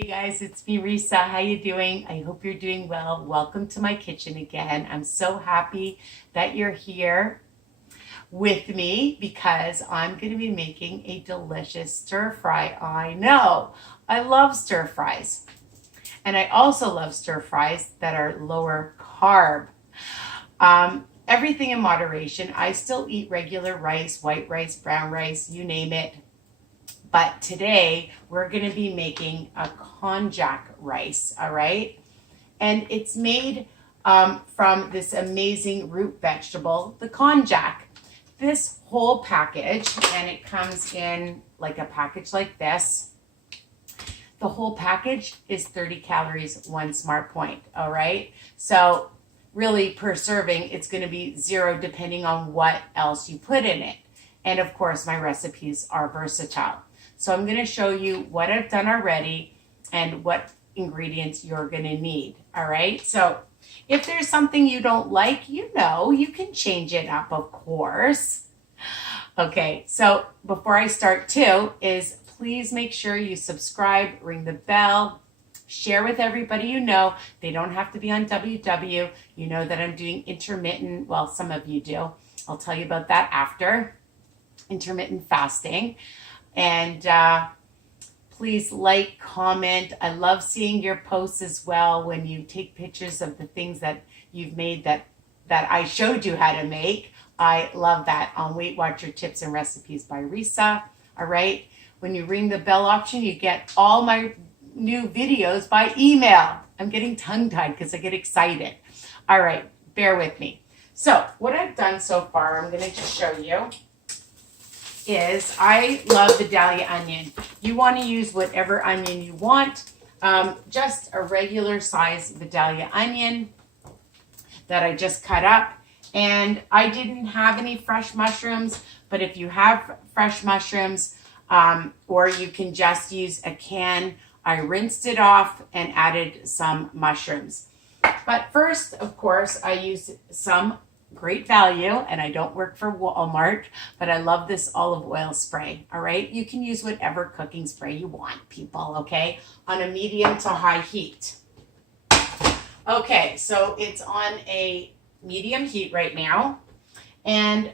Hey guys, it's me, Risa. How you doing? I hope you're doing well. Welcome to my kitchen again. I'm so happy that you're here with me because I'm going to be making a delicious stir fry. I know. I love stir fries. And I also love stir fries that are lower carb. Everything in moderation. I still eat regular rice, white rice, brown rice, you name it. But today we're going to be making a konjac rice, all right? And it's made from this amazing root vegetable, the konjac. This whole package, and it comes in like a package like this. The whole package is 30 calories, one smart point, all right? So really per serving, it's going to be 0 depending on what else you put in it. And of course, my recipes are versatile. So I'm going to show you what I've done already and what ingredients you're going to need. All right. So if there's something you don't like, you can change it up, of course. Okay. So before I start too, please make sure you subscribe, ring the bell, share with everybody you know. They don't have to be on WW. You know that I'm doing intermittent. Well, some of you do. I'll tell you about that after. Intermittent fasting. And please like, comment. I love seeing your posts as well when you take pictures of the things that you've made that I showed you how to make. I love that on Weight Watcher Tips and Recipes by Risa. All right. When you ring the bell option, you get all my new videos by email. I'm getting tongue-tied because I get excited. All right. Bear with me. So what I've done so far, I'm going to just show you. I love vidalia onion. You want to use whatever onion you want. Just a regular size vidalia onion that I just cut up. And I didn't have any fresh mushrooms, but if you have fresh mushrooms, or you can just use a can, I rinsed it off and added some mushrooms. But first, of course, I used some great value, and I don't work for Walmart, but I love this olive oil spray. All right. You can use whatever cooking spray you want, people. Okay. On a medium to high heat. Okay. So it's on a medium heat right now. And,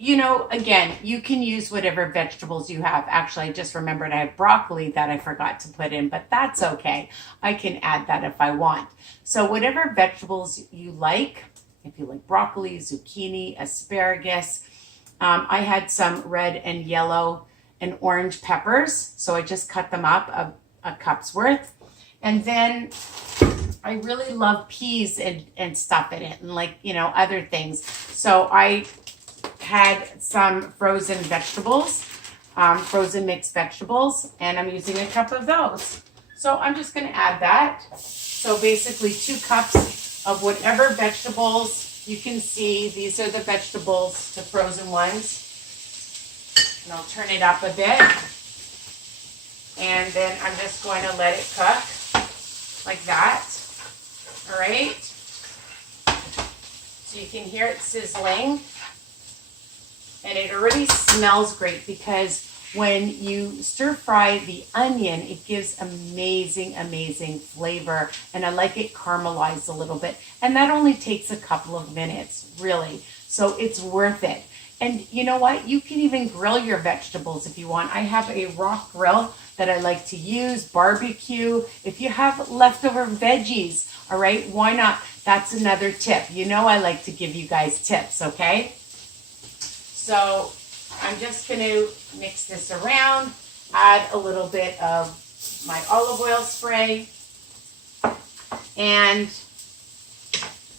again, you can use whatever vegetables you have. Actually, I just remembered I have broccoli that I forgot to put in, but that's okay. I can add that if I want. So whatever vegetables you like. If you like broccoli, zucchini, asparagus. I had some red and yellow and orange peppers. So I just cut them up a cup's worth. And then I really love peas and stuff in it and other things. So I had some frozen vegetables, frozen mixed vegetables, and I'm using a cup of those. So I'm just going to add that. So basically 2 cups of whatever vegetables you can see. These are the vegetables, the frozen ones. And I'll turn it up a bit. And then I'm just going to let it cook like that. All right. So you can hear it sizzling. And it already smells great because when you stir fry the onion, it gives amazing, amazing flavor. And I like it caramelized a little bit. And that only takes a couple of minutes, really. So it's worth it. And you know what? You can even grill your vegetables if you want. I have a rock grill that I like to use, barbecue. If you have leftover veggies, all right, why not? That's another tip. I like to give you guys tips, okay? So I'm just going to mix this around, add a little bit of my olive oil spray. And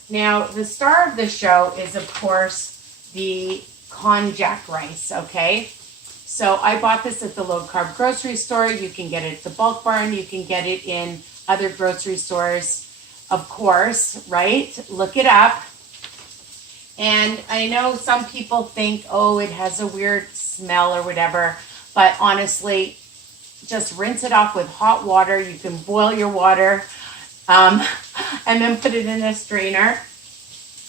now the star of the show is, of course, the konjac rice, okay? So I bought this at the low-carb grocery store. You can get it at the Bulk Barn. You can get it in other grocery stores, of course, right? Look it up. And I know some people think, oh, it has a weird smell or whatever, but honestly, just rinse it off with hot water. You can boil your water and then put it in a strainer,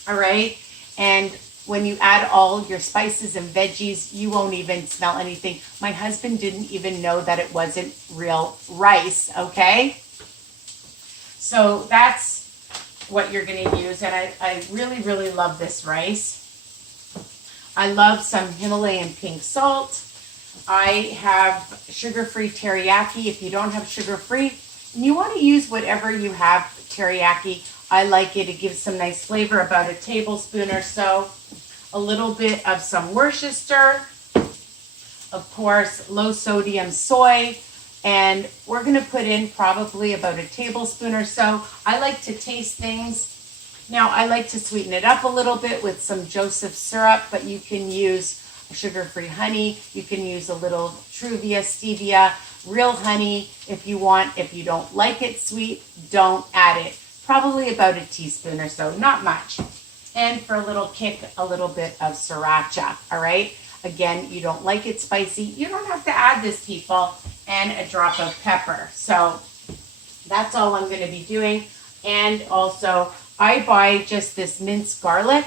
all right? And when you add all your spices and veggies, you won't even smell anything. My husband didn't even know that it wasn't real rice, okay? So that's what you're going to use. And I really, really love this rice. I love some Himalayan pink salt. I have sugar-free teriyaki. If you don't have sugar-free, and you want to use whatever you have teriyaki, I like it. It gives some nice flavor, about a tablespoon or so. A little bit of some Worcester, of course, low sodium soy, and we're going to put in probably about a tablespoon or so. I like to taste things. Now, I like to sweeten it up a little bit with some Joseph syrup, but you can use sugar-free honey. You can use a little truvia, stevia, real honey if you want. If you don't like it sweet, don't add it. Probably about a teaspoon or so, not much. And for a little kick, a little bit of sriracha, all right? Again, you don't like it spicy, you don't have to add this, people, and a drop of pepper. So that's all I'm going to be doing. And also, I buy just this minced garlic,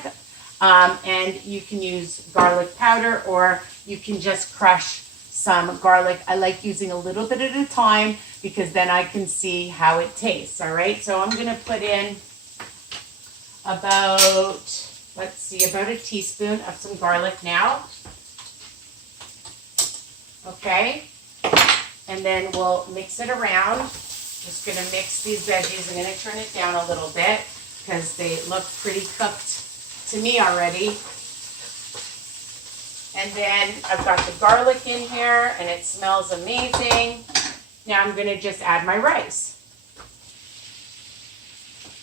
and you can use garlic powder, or you can just crush some garlic. I like using a little bit at a time because then I can see how it tastes, all right? So I'm going to put in about, let's see, about a teaspoon of some garlic now. Okay, and then we'll mix it around. Just going to mix these veggies. I'm going to turn it down a little bit because they look pretty cooked to me already. And then I've got the garlic in here and it smells amazing. Now I'm going to just add my rice.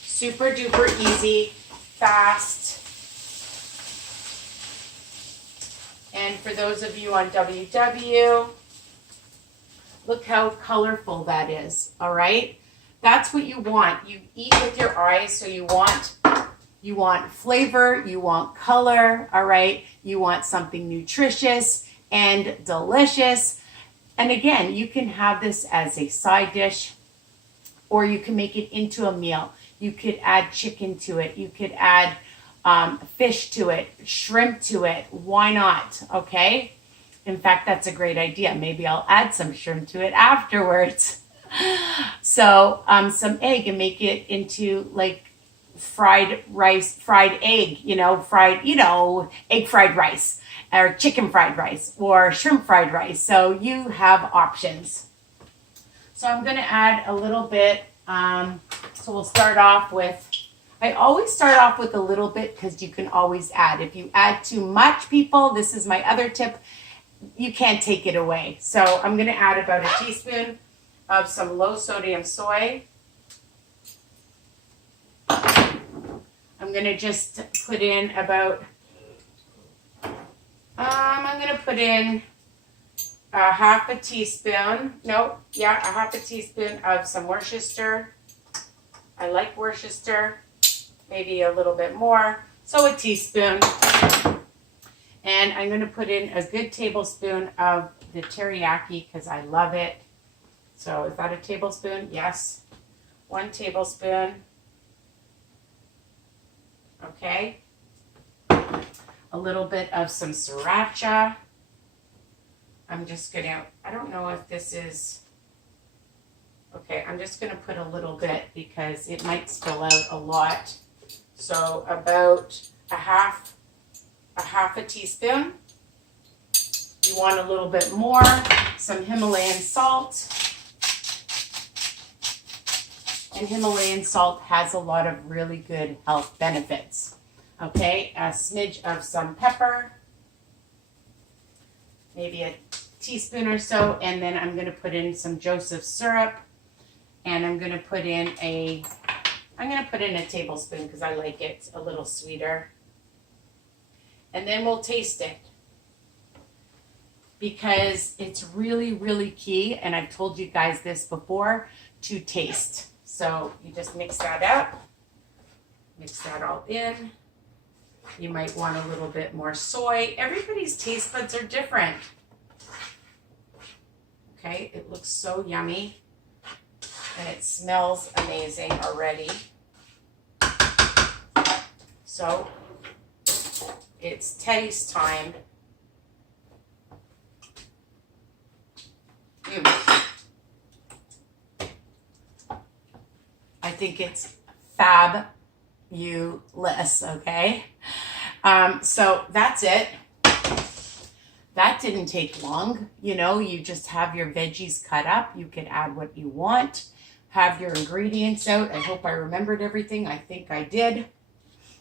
Super duper easy, fast. And for those of you on WW, look how colorful that is, all right? That's what you want. You eat with your eyes, so you want flavor, you want color, all right? You want something nutritious and delicious. And again, you can have this as a side dish, or you can make it into a meal. You could add chicken to it. You could add fish to it, shrimp to it. Why not? Okay. In fact, that's a great idea. Maybe I'll add some shrimp to it afterwards. So some egg and make it into like fried rice, fried egg, egg fried rice, or chicken fried rice, or shrimp fried rice. So you have options. So I'm going to add a little bit. So we'll start off with, I always start off with a little bit because you can always add. If you add too much, people, this is my other tip, you can't take it away. So I'm going to add about a teaspoon of some low sodium soy. I'm going to just put in about, I'm going to put in a half a teaspoon of some Worcester. I like Worcester, maybe a little bit more, so a teaspoon. And I'm going to put in a good tablespoon of the teriyaki because I love it. So is that a tablespoon? Yes. 1 tablespoon. Okay. A little bit of some sriracha. I'm just going to, I don't know if this is, okay, I'm just going to put a little bit because it might spill out a lot. So about a half a teaspoon. You want a little bit more, some Himalayan salt. And Himalayan salt has a lot of really good health benefits. Okay, a smidge of some pepper, maybe a teaspoon or so, and then I'm going to put in some Joseph syrup, and I'm going to put in a tablespoon because I like it a little sweeter. And then we'll taste it because it's really, really key, and I've told you guys this before, to taste. So you just mix that up, mix that all in. You might want a little bit more soy. Everybody's taste buds are different. Okay, it looks so yummy and it smells amazing already. So It's Teddy's time. I think it's fabulous, okay? So that's it. That didn't take long. You know, you just have your veggies cut up. You can add what you want. Have your ingredients out. I hope I remembered everything. I think I did.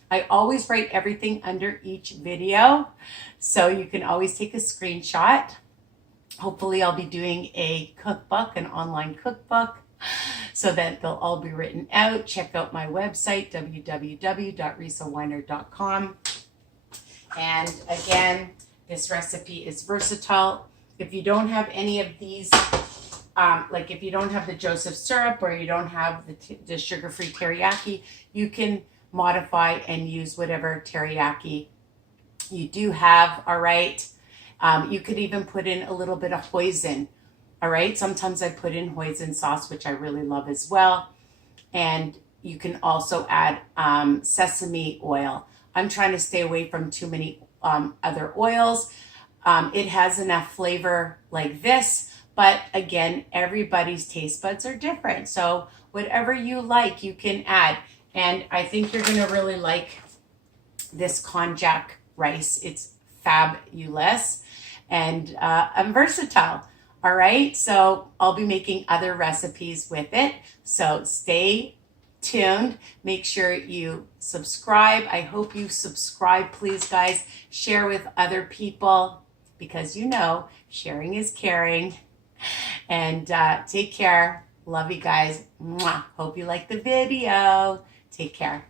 I always write everything under each video, so you can always take a screenshot. Hopefully I'll be doing a cookbook, an online cookbook, so that they'll all be written out. Check out my website, www.risaweiner.com. And again, this recipe is versatile. If you don't have any of these, like if you don't have the Joseph syrup or you don't have the sugar-free teriyaki, you can modify and use whatever teriyaki you do have, all right? You could even put in a little bit of hoisin, all right? Sometimes I put in hoisin sauce, which I really love as well. And you can also add sesame oil. I'm trying to stay away from too many other oils. It has enough flavor like this, but again, everybody's taste buds are different. So whatever you like, you can add. And I think you're gonna really like this konjac rice. It's fabulous and versatile. All right, so I'll be making other recipes with it. So stay tuned. Make sure you subscribe. I hope you subscribe, please, guys. Share with other people because you know sharing is caring. And take care. Love you guys. Mwah. Hope you like the video. Take care.